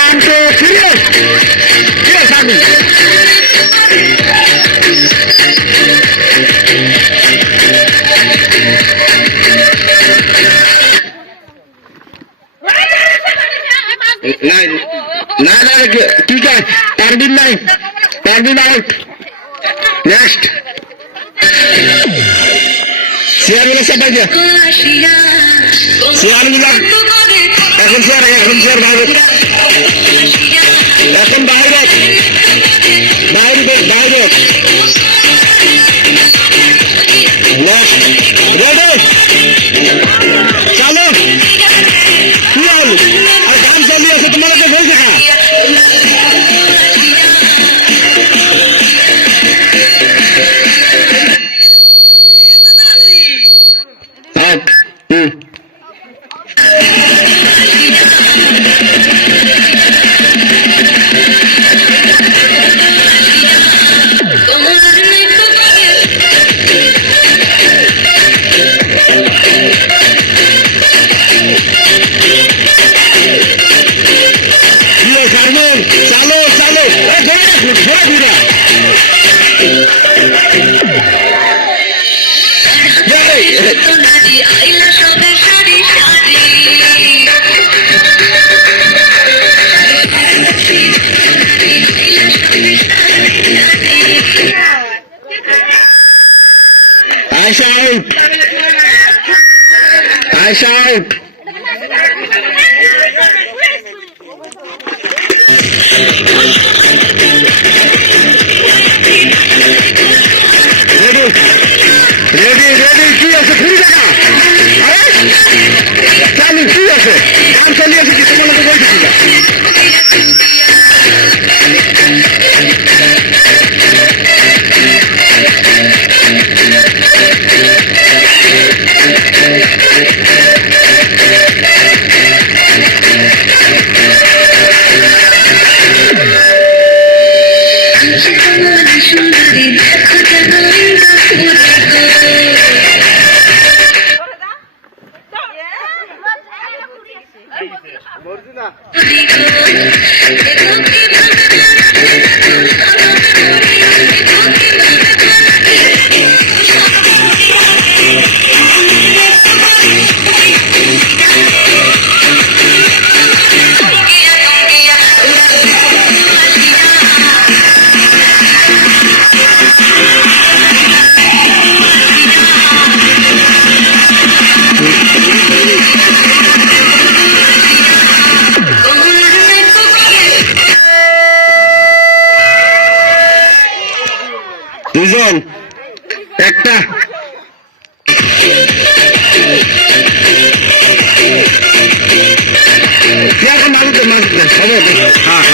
One, two, three. Yes, Ami. नाही ठीक आहे. पारडील नाही, पारडील आउट. नेक्स्ट সিয়ারগুলো সেটাকে সিয়ারগুলো এখন সিয়ার বাইরে, এখন বাইরে বাইরে বাইরে। রেডি চালো কি হল আর গান চালিয়েছে তোমাকে বলছে না। Aisha out. Ready কি আছে ফিরে দেখা চালু কি আছে গান চালিয়েছে কি তোমাকে বলতেছি না। দুজন একটা মাঝে মাঝে হ্যাঁ